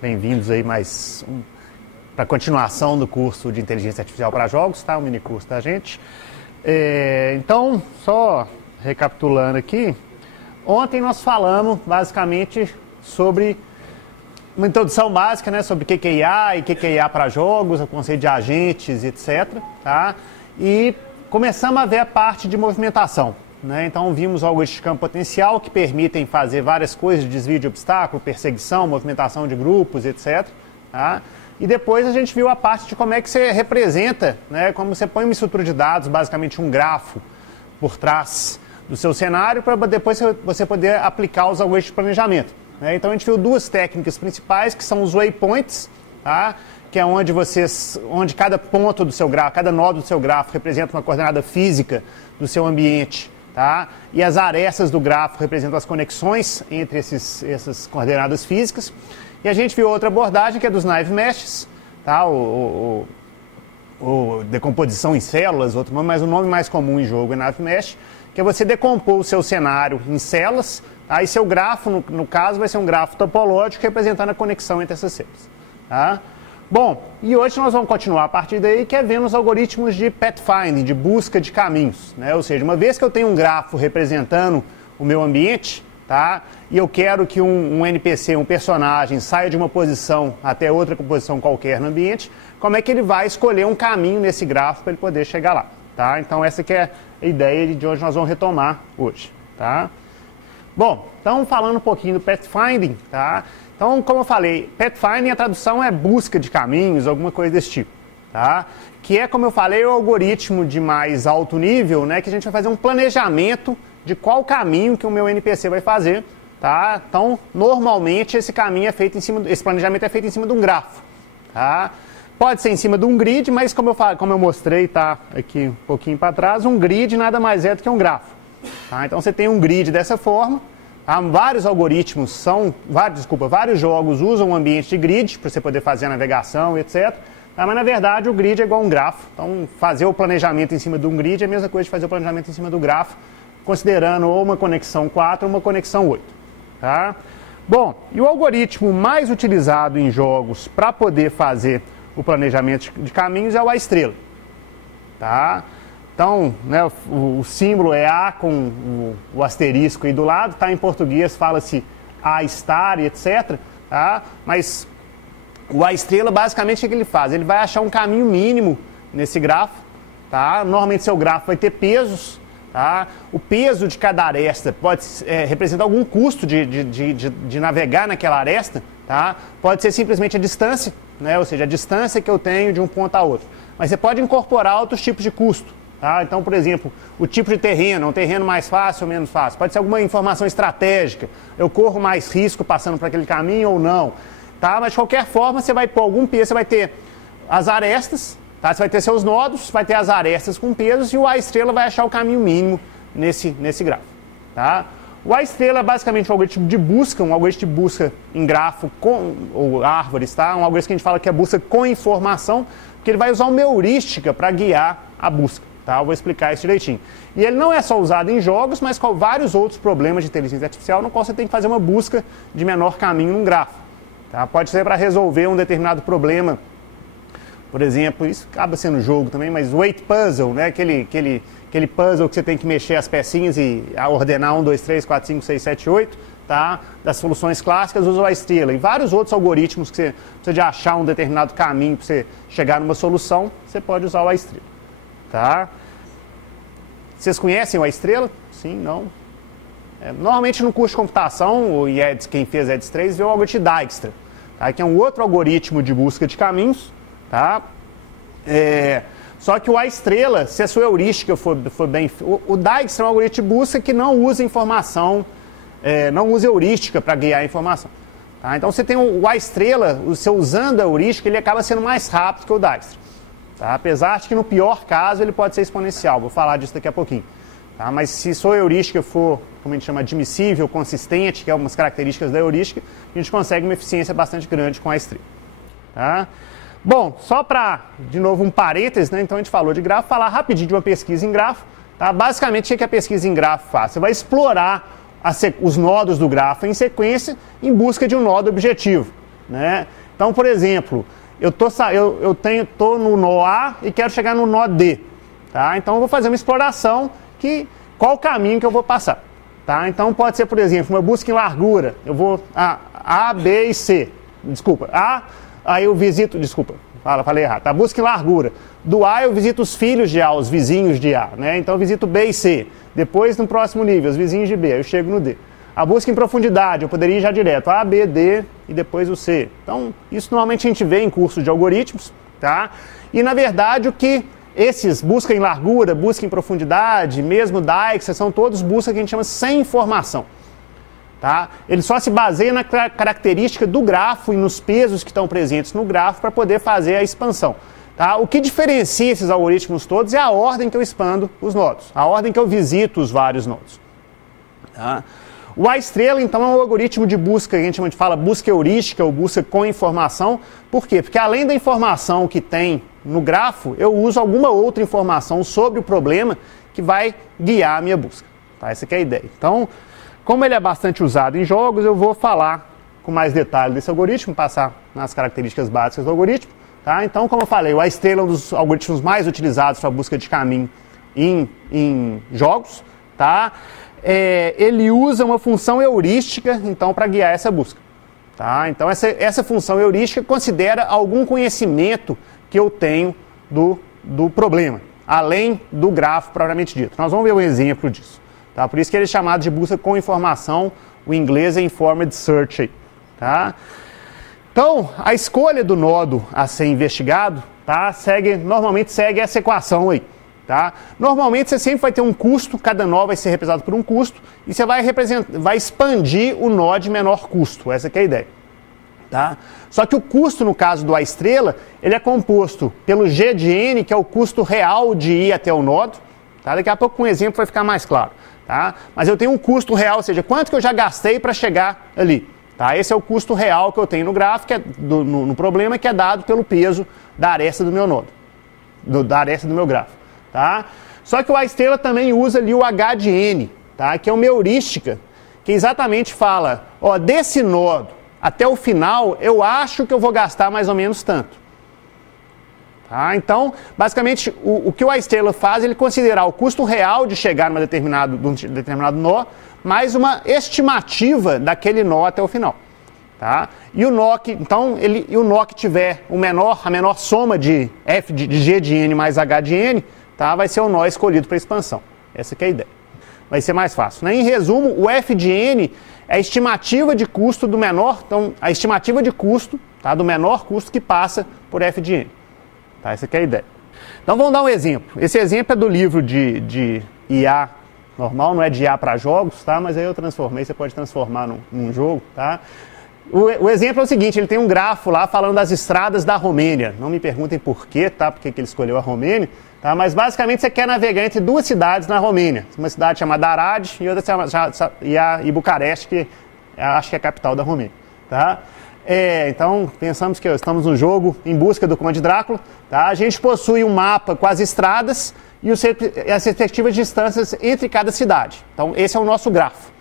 Bem-vindos aí para a continuação do curso de Inteligência Artificial para Jogos, tá? Um mini curso da gente. Então, só recapitulando aqui, ontem nós falamos basicamente sobre uma introdução básica, né, sobre o que é IA e o que é IA para jogos, o conceito de agentes, etc. Tá? E começamos a ver a parte de movimentação. Né? Então vimos algoritmos de campo potencial que permitem fazer várias coisas de desvio de obstáculo, perseguição, movimentação de grupos, etc. Tá? E depois a gente viu a parte de como é que você representa, né? Como você põe uma estrutura de dados, basicamente um grafo por trás do seu cenário para depois você poder aplicar os algoritmos de planejamento. Né? Então a gente viu duas técnicas principais que são os waypoints, tá? Que é onde cada ponto do seu grafo, cada nó do seu grafo representa uma coordenada física do seu ambiente. Tá? E as arestas do grafo representam as conexões entre essas coordenadas físicas. E a gente viu outra abordagem que é dos Naive Meshes, tá? O decomposição em células, outro nome, mas o nome mais comum em jogo é Naive Mesh, que é você decompor o seu cenário em células, aí seu grafo, no caso, vai ser um grafo topológico representando a conexão entre essas células. Tá? Bom, e hoje nós vamos continuar a partir daí, que é vendo os algoritmos de pathfinding, de busca de caminhos. Né? Ou seja, uma vez que eu tenho um grafo representando o meu ambiente, tá? E eu quero que um NPC, um personagem, saia de uma posição até outra posição qualquer no ambiente, como é que ele vai escolher um caminho nesse grafo para ele poder chegar lá. Tá? Então essa que é a ideia de onde nós vamos retomar hoje. Tá? Bom, então falando um pouquinho do pathfinding, tá? Então, como eu falei, pathfinding, a tradução é busca de caminhos, alguma coisa desse tipo, tá? Que é, como eu falei, o algoritmo de mais alto nível, né? Que a gente vai fazer um planejamento de qual caminho que o meu NPC vai fazer, tá? Então, normalmente, esse planejamento é feito em cima de um grafo, tá? Pode ser em cima de um grid, mas como eu mostrei, tá? Aqui um pouquinho para trás, um grid nada mais é do que um grafo, tá? Então, você tem um grid dessa forma. Vários vários jogos usam um ambiente de grid para você poder fazer a navegação, etc. Mas na verdade o grid é igual a um grafo. Então fazer o planejamento em cima de um grid é a mesma coisa de fazer o planejamento em cima do grafo, considerando ou uma conexão 4 ou uma conexão 8. Tá? Bom, e o algoritmo mais utilizado em jogos para poder fazer o planejamento de caminhos é o A-estrela. Tá? Então, né, o símbolo é A com o asterisco aí do lado, tá? Em português fala-se A star e etc. Tá? Mas o A estrela, basicamente, o que ele faz? Ele vai achar um caminho mínimo nesse grafo. Tá? Normalmente, seu grafo vai ter pesos. Tá? O peso de cada aresta pode representar algum custo de navegar naquela aresta. Tá? Pode ser simplesmente a distância, né? Ou seja, a distância que eu tenho de um ponto a outro. Mas você pode incorporar outros tipos de custo. Tá? Então, por exemplo, o tipo de terreno, é um terreno mais fácil ou menos fácil. Pode ser alguma informação estratégica. Eu corro mais risco passando por aquele caminho ou não. Tá? Mas de qualquer forma, você vai pôr algum peso, você vai ter as arestas, tá? Você vai ter seus nodos, vai ter as arestas com pesos e o A-estrela vai achar o caminho mínimo nesse grafo. Tá? O A-estrela é basicamente um algoritmo de busca, um algoritmo de busca em grafo ou árvores, tá? Um algoritmo que a gente fala que é busca com informação, porque ele vai usar uma heurística para guiar a busca. Tá? Eu vou explicar isso direitinho. E ele não é só usado em jogos, mas com vários outros problemas de inteligência artificial, no qual você tem que fazer uma busca de menor caminho num grafo. Tá? Pode ser para resolver um determinado problema. Por exemplo, isso acaba sendo jogo também, mas weight puzzle, né? Aquele puzzle que você tem que mexer as pecinhas e ordenar 1, 2, 3, 4, 5, 6, 7, 8. Tá? Das soluções clássicas, usa a estrela. E vários outros algoritmos que você precisa de achar um determinado caminho para você chegar numa solução, você pode usar o A-estrela. Tá? Vocês conhecem o A-estrela? Sim, não? Normalmente no curso de computação, o IEDS, quem fez EDS 3, vê o algoritmo de Dijkstra, tá? Que é um outro algoritmo de busca de caminhos. Tá? Só que o A-estrela, se a sua heurística for bem... O Dijkstra é um algoritmo de busca que não usa informação não use heurística para guiar a informação. Tá? Então você tem o A estrela, você usando a heurística, ele acaba sendo mais rápido que o Dijkstra. Tá? Apesar de que no pior caso ele pode ser exponencial, vou falar disso daqui a pouquinho. Tá? Mas se sua heurística for, como a gente chama, admissível, consistente, que é umas características da heurística, a gente consegue uma eficiência bastante grande com a estrela. Tá? Bom, só para, de novo, um parênteses, né? Então a gente falou de grafo, falar rapidinho de uma pesquisa em grafo. Tá? Basicamente, o que a pesquisa em grafo faz? Você vai explorar os nodos do grafo em sequência em busca de um nodo objetivo. Né? Então, por exemplo, eu tô no nó A e quero chegar no nó D. Tá? Então eu vou fazer uma exploração qual o caminho que eu vou passar. Tá? Então pode ser, por exemplo, uma busca em largura. Eu vou A, B e C. Desculpa, aí eu visito, falei errado. Tá? Busca em largura. Do A eu visito os filhos de A, os vizinhos de A. Né? Então eu visito B e C. Depois, no próximo nível, os vizinhos de B. Aí eu chego no D. A busca em profundidade, eu poderia ir já direto A, B, D e depois o C. Então, isso normalmente a gente vê em curso de algoritmos. Tá? E, na verdade, o que esses busca em largura, busca em profundidade, mesmo Dijkstra, são todos buscas que a gente chama sem informação. Tá? Ele só se baseia na característica do grafo e nos pesos que estão presentes no grafo para poder fazer a expansão. Tá? O que diferencia esses algoritmos todos é a ordem que eu expando os nodos, a ordem que eu visito os vários nodos. Tá? O A estrela, então, é um algoritmo de busca, que a gente fala busca heurística ou busca com informação. Por quê? Porque além da informação que tem no grafo, eu uso alguma outra informação sobre o problema que vai guiar a minha busca. Tá? Essa aqui é a ideia. Então, como ele é bastante usado em jogos, eu vou falar com mais detalhe desse algoritmo, passar nas características básicas do algoritmo. Tá? Então, como eu falei, o A estrela é um dos algoritmos mais utilizados para a busca de caminho em jogos. Tá? Ele usa uma função heurística, então, para guiar essa busca. Tá? Então, essa função heurística considera algum conhecimento que eu tenho do problema, além do grafo propriamente dito. Nós vamos ver um exemplo disso. Tá? Por isso que ele é chamado de busca com informação, o inglês é Informed Search. Aí, tá? Então, a escolha do nodo a ser investigado, tá? Normalmente segue essa equação aí. Tá? Normalmente você sempre vai ter um custo, cada nó vai ser representado por um custo, e você vai expandir o nó de menor custo, essa que é a ideia. Tá? Só que o custo, no caso do A estrela, ele é composto pelo G de N, que é o custo real de ir até o nodo. Tá? Daqui a pouco com um exemplo vai ficar mais claro. Tá? Mas eu tenho um custo real, ou seja, quanto que eu já gastei para chegar ali. Tá? Esse é o custo real que eu tenho no gráfico, no problema, que é dado pelo peso da aresta do meu nodo, da aresta do meu grafo. Tá? Só que o A estrela também usa ali o H de N, tá? Que é uma heurística, que exatamente fala, desse nodo até o final, eu acho que eu vou gastar mais ou menos tanto. Tá? Então, basicamente, o que o A estrela faz, ele considerar o custo real de chegar num determinado nó, mais uma estimativa daquele nó até o final. Tá? E o nó que tiver a menor soma de F de G de N mais H de N, tá? Vai ser o nó escolhido para expansão. Essa que é a ideia. Vai ser mais fácil. Né? Em resumo, o F de N é a estimativa de custo do menor, então a estimativa de custo, tá? Do menor custo que passa por F de N. Tá? Essa que é a ideia. Então vamos dar um exemplo. Esse exemplo é do livro de IA normal, não é de IA para jogos, tá? Mas aí eu transformei, você pode transformar num jogo. Tá? O exemplo é o seguinte, ele tem um grafo lá falando das estradas da Romênia. Não me perguntem por quê, tá? Porque que ele escolheu a Romênia. Tá? Mas basicamente você quer navegar entre duas cidades na Romênia. Uma cidade chamada Arad e outra e Bucareste, que acho que é a capital da Romênia. Tá? Então pensamos que estamos no jogo em busca do Conde Drácula. Tá? A gente possui um mapa com as estradas e as respectivas distâncias entre cada cidade. Então esse é o nosso grafo.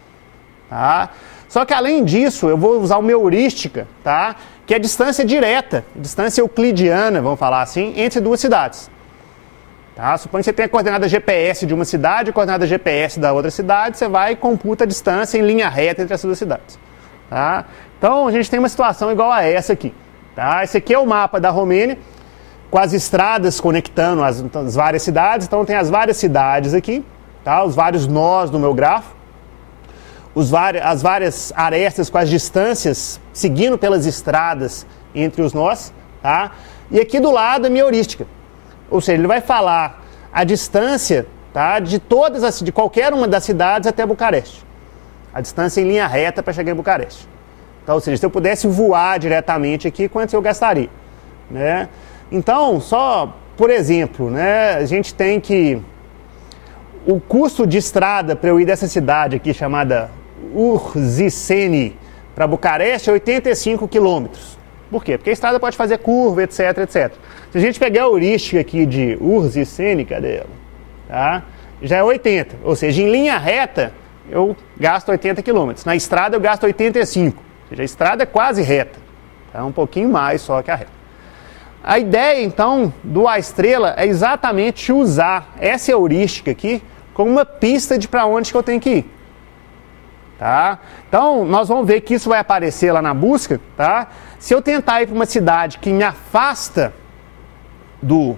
Tá? Só que além disso, eu vou usar uma heurística, tá? Que é a distância direta, distância euclidiana, vamos falar assim, entre duas cidades. Tá? Suponha que você tem a coordenada GPS de uma cidade e a coordenada GPS da outra cidade, você vai e computa a distância em linha reta entre essas duas cidades. Tá? Então a gente tem uma situação igual a essa aqui. Tá? Esse aqui é o mapa da Romênia, com as estradas conectando as várias cidades. Então tem as várias cidades aqui, tá? Os vários nós do meu grafo. As várias arestas com as distâncias seguindo pelas estradas entre os nós, tá? E aqui do lado a minha heurística, ou seja, ele vai falar a distância, tá? De qualquer uma das cidades até Bucareste. a distância em linha reta para chegar em Bucareste. Então, ou seja, se eu pudesse voar diretamente aqui, quanto eu gastaria? Né? Então, só por exemplo, né, a gente tem que o custo de estrada para eu ir dessa cidade aqui chamada Urziceni para Bucareste é 85 quilômetros. Por quê? Porque a estrada pode fazer curva, etc, etc. Se a gente pegar a heurística aqui de Urziceni, cadê ela? Tá? Já é 80, ou seja, em linha reta eu gasto 80 quilômetros. Na estrada eu gasto 85, ou seja, a estrada é quase reta, tá? Um pouquinho mais só que a reta. A ideia, então, do A Estrela é exatamente usar essa heurística aqui como uma pista de para onde que eu tenho que ir. Tá? Então, nós vamos ver que isso vai aparecer lá na busca. Tá? Se eu tentar ir para uma cidade que me afasta do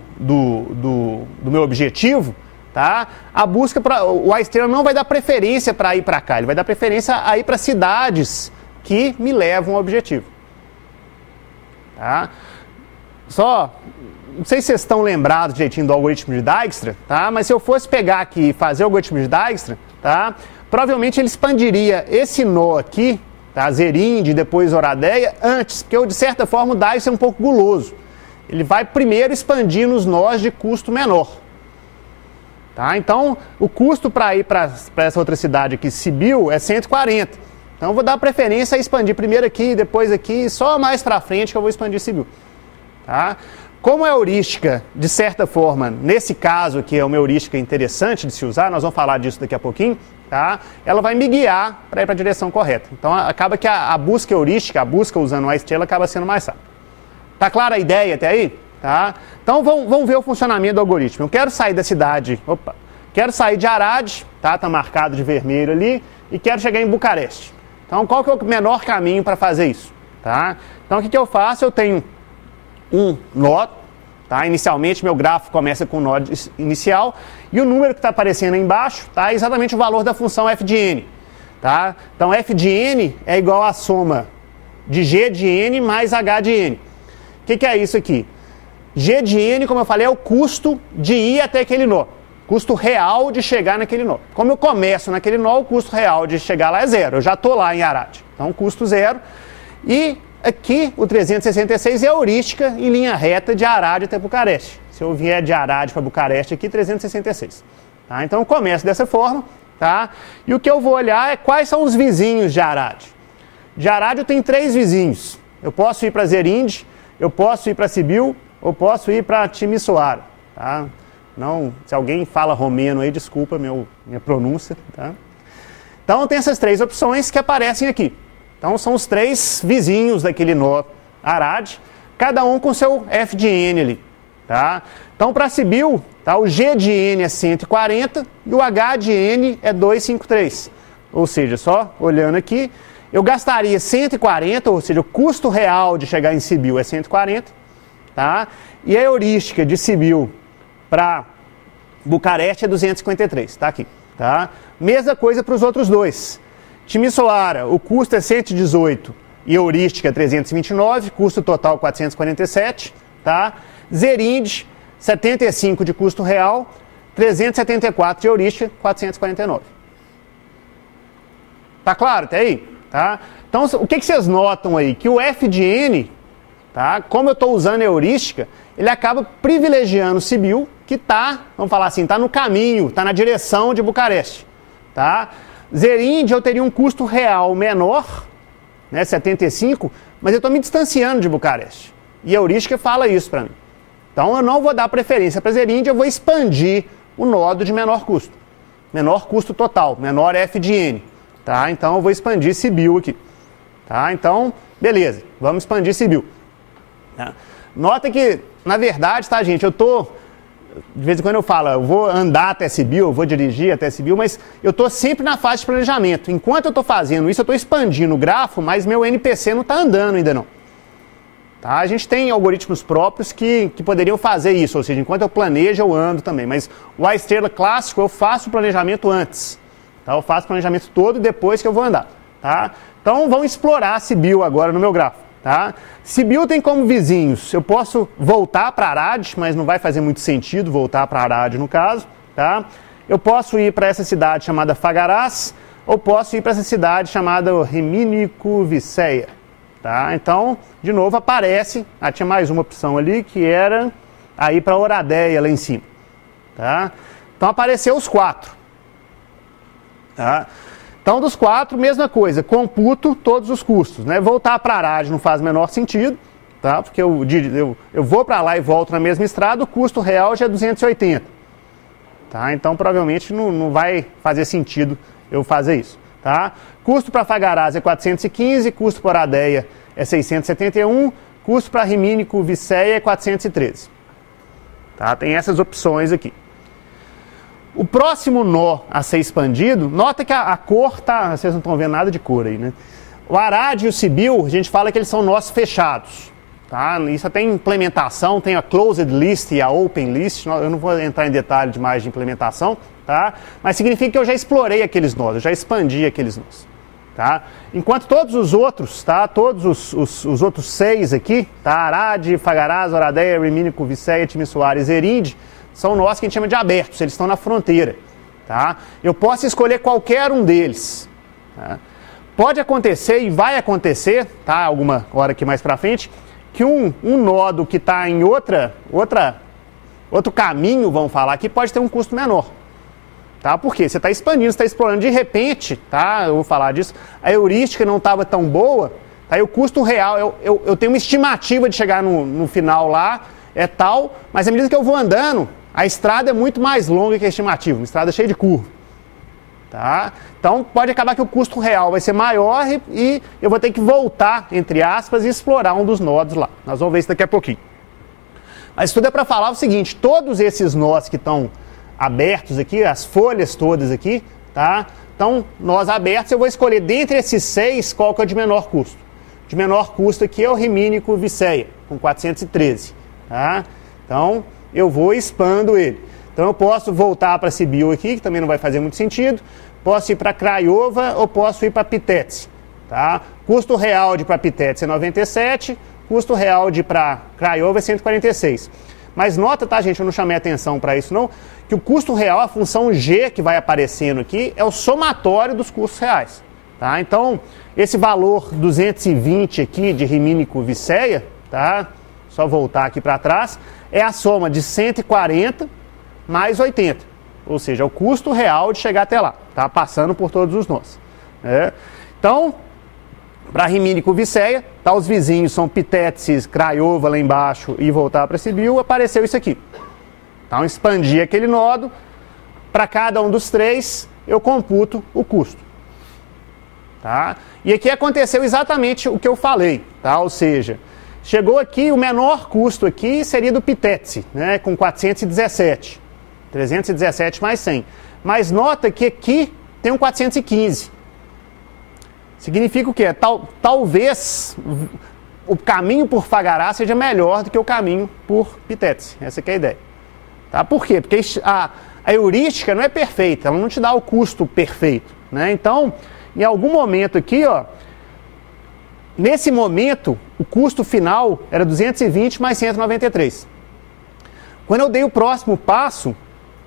meu objetivo, tá? A busca, o A Estrela não vai dar preferência para ir para cá, ele vai dar preferência a ir para cidades que me levam ao objetivo. Tá? Só, não sei se vocês estão lembrados direitinho do algoritmo de Dijkstra, tá? Mas se eu fosse pegar aqui e fazer o algoritmo de Dijkstra, tá? Provavelmente ele expandiria esse nó aqui, tá? Zerinde, depois Oradeia, antes, porque de certa forma o Dijkstra é um pouco guloso. Ele vai primeiro expandindo os nós de custo menor. Tá? Então, o custo para ir para essa outra cidade aqui, Sibiu, é 140. Então, eu vou dar preferência a expandir primeiro aqui, depois aqui, só mais para frente que eu vou expandir Sibiu. Tá? Como é heurística, de certa forma, nesse caso aqui é uma heurística interessante de se usar, nós vamos falar disso daqui a pouquinho, tá? Ela vai me guiar para ir para a direção correta. Então, acaba que a busca heurística, a busca usando a estrela, acaba sendo mais rápida. Tá clara a ideia até aí? Tá? Então, vamos ver o funcionamento do algoritmo. Eu quero sair da cidade, quero sair de Arad, tá marcado de vermelho ali, e quero chegar em Bucareste. Então, qual que é o menor caminho para fazer isso? Tá? Então, o que eu faço? Eu tenho um nó, tá? Inicialmente meu gráfico começa com o nó inicial e o número que está aparecendo aí embaixo tá, é exatamente o valor da função f de n. Tá? Então f de n é igual à soma de g de n mais h de n. O que é isso aqui? G de n, como eu falei, é o custo de ir até aquele nó. Custo real de chegar naquele nó. Como eu começo naquele nó, o custo real de chegar lá é zero. Eu já estou lá em Arad. Então, custo zero. E aqui, o 366 é a heurística em linha reta de Arad até Bucareste. Se eu vier de Arad para Bucareste aqui, 366. Tá? Então, eu começo dessa forma. Tá? E o que eu vou olhar é quais são os vizinhos de Arad. De Arad eu tenho 3 vizinhos. Eu posso ir para Zerinde, eu posso ir para Sibiu, ou posso ir para Timisoara. Tá? Não, se alguém fala romeno aí, desculpa minha pronúncia. Tá? Então, tem essas 3 opções que aparecem aqui. Então, são os 3 vizinhos daquele nó Arad, cada um com seu f de n ali. Tá? Então, para Sibiu, tá, o g de n é 140 e o h de n é 253. Ou seja, só olhando aqui, eu gastaria 140, ou seja, o custo real de chegar em Sibiu é 140. Tá? E a heurística de Sibiu para Bucareste é 253. Tá aqui. Tá? Mesma coisa para os outros 2. Timisoara, o custo é 118 e heurística 329, custo total 447, tá? Zerinde, 75 de custo real, 374 de heurística, 449. Tá claro até aí? Tá? Então, o que vocês notam aí? Que o f de n, tá? Como eu estou usando a heurística, ele acaba privilegiando Sibiu, que está, vamos falar assim, está no caminho, está na direção de Bucareste, tá? Zerinde eu teria um custo real menor, né, 75, mas eu estou me distanciando de Bucareste. E a heurística fala isso para mim. Então eu não vou dar preferência para Zerinde, eu vou expandir o nodo de menor custo. Menor custo total, menor f de n. Tá? Então eu vou expandir Sibiu aqui. Tá? Então, beleza, vamos expandir Sibiu. Tá? Nota que, na verdade, tá, gente, eu estou... De vez em quando eu falo, eu vou andar até Sibiu, eu vou dirigir até Sibiu, mas eu estou sempre na fase de planejamento. Enquanto eu estou fazendo isso, eu estou expandindo o grafo, mas meu NPC não está andando ainda não. Tá? A gente tem algoritmos próprios que poderiam fazer isso, ou seja, enquanto eu planejo, eu ando também. Mas o A Estrela clássico, eu faço o planejamento antes. Tá? Eu faço o planejamento todo depois que eu vou andar. Tá? Então vamos explorar Sibiu agora no meu grafo. Tá? Sibiu tem como vizinhos, eu posso voltar para Arad, mas não vai fazer muito sentido voltar para Arad no caso. Tá? Eu posso ir para essa cidade chamada Fagaraz, ou posso ir para essa cidade chamada Riminico-Viceia. Tá? Então, de novo, aparece, tinha mais uma opção ali, que era ir para Oradeia, lá em cima. Tá? Então, apareceu os 4. Tá? Então, dos 4, mesma coisa, computo todos os custos. Né? Voltar para Arade não faz o menor sentido, tá? Porque eu vou para lá e volto na mesma estrada, o custo real já é 280. Tá? Então, provavelmente, não vai fazer sentido eu fazer isso. Tá? Custo para Fagaraz é 415, custo para Oradeia é 671, custo para Riminico-Viceia é 413. Tá? Tem essas opções aqui. O próximo nó a ser expandido, nota que a cor tá, vocês não estão vendo nada de cor aí, né? O Arade e o Sibil, a gente fala que eles são nós fechados. Tá? Isso tem implementação, tem a Closed List e a Open List, eu não vou entrar em detalhe demais de implementação, tá? Mas significa que eu já explorei aqueles nós, eu já expandi aqueles nós. Tá? Enquanto todos os outros, tá? Todos os outros 6 aqui, tá? Arade, Fagaraz, Oradeia, Riminico-Viceia, Timisoara e Zerinde, são nós que a gente chama de abertos, eles estão na fronteira. Tá? Eu posso escolher qualquer um deles. Tá? Pode acontecer e vai acontecer, tá? Alguma hora aqui mais para frente, que um nodo que está em outro caminho, vamos falar aqui, pode ter um custo menor. Tá? Por quê? Você está expandindo, você está explorando, de repente, tá? Eu vou falar disso, a heurística não estava tão boa, tá? E o custo real, eu tenho uma estimativa de chegar no final lá, é tal, mas à medida que eu vou andando, a estrada é muito mais longa que a estimativa, uma estrada cheia de curva. Tá? Então pode acabar que o custo real vai ser maior e eu vou ter que voltar, entre aspas, e explorar um dos nodos lá. Nós vamos ver isso daqui a pouquinho. Mas tudo é para falar o seguinte, todos esses nós que estão abertos aqui, as folhas todas aqui, tá? Então, nós abertos, eu vou escolher dentre esses 6 qual que é o de menor custo. De menor custo aqui é o Riminico-Viceia, com 413. Tá? Então, eu vou e expando ele. Então, eu posso voltar para Sibil aqui, que também não vai fazer muito sentido. Posso ir para Craiova ou posso ir para Pitete. Tá? Custo real de ir para Pitete é 97, custo real de ir para Craiova é 146. Mas nota, tá, gente, eu não chamei atenção para isso não, que o custo real, a função G que vai aparecendo aqui, é o somatório dos custos reais. Tá? Então, esse valor 220 aqui de Riminico-Viceia, tá? Só voltar aqui para trás, é a soma de 140 mais 80. Ou seja, é o custo real de chegar até lá, tá? Passando por todos os nós. Né? Então, para Riminico-Viceia, tá, os vizinhos são Pitete, Craiova lá embaixo e voltar para Sibil, apareceu isso aqui. Então, expandi aquele nodo, para cada um dos 3, eu computo o custo. Tá? E aqui aconteceu exatamente o que eu falei, tá? Ou seja, chegou aqui, o menor custo aqui seria do Pitete, né? Com 417. 317 mais 100. Mas nota que aqui tem um 415. Significa o quê? Talvez o caminho por Fagaraz seja melhor do que o caminho por Pitete. Essa que é a ideia. Tá? Por quê? Porque a heurística não é perfeita, ela não te dá o custo perfeito. Né? Então, em algum momento aqui, ó, nesse momento, o custo final era 220 mais 193. Quando eu dei o próximo passo,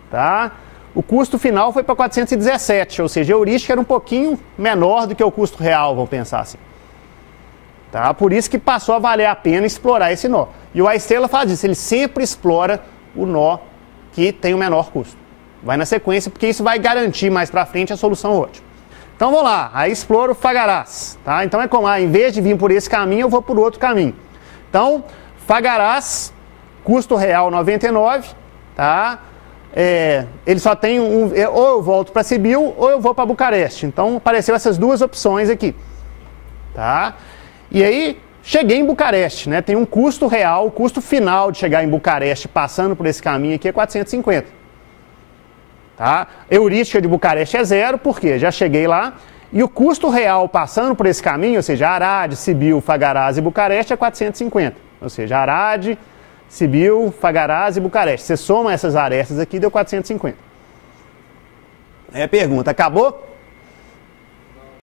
tá, o custo final foi para 417, ou seja, a heurística era um pouquinho menor do que o custo real, vamos pensar assim. Tá? Por isso que passou a valer a pena explorar esse nó. E o A-Estrela faz isso, ele sempre explora o nó que tem o menor custo. Vai na sequência, porque isso vai garantir mais para frente a solução ótima. Então vamos lá, aí exploro Fagaraz. Tá? Então é como, em vez de vir por esse caminho, eu vou por outro caminho. Então, Fagaraz, custo real 99, tá? Ele só tem ou eu volto para Sibil ou eu vou para Bucareste. Então apareceu essas duas opções aqui. Tá? E aí cheguei em Bucareste, né? Tem um custo real, o custo final de chegar em Bucareste passando por esse caminho aqui é 450. Tá? Heurística de Bucareste é 0, porque já cheguei lá. E o custo real passando por esse caminho, ou seja, Arade, Sibil, Fagaraz e Bucareste é 450. Ou seja, Arade, Sibil, Fagaraz e Bucareste. Você soma essas arestas aqui, deu 450. Aí a pergunta, acabou?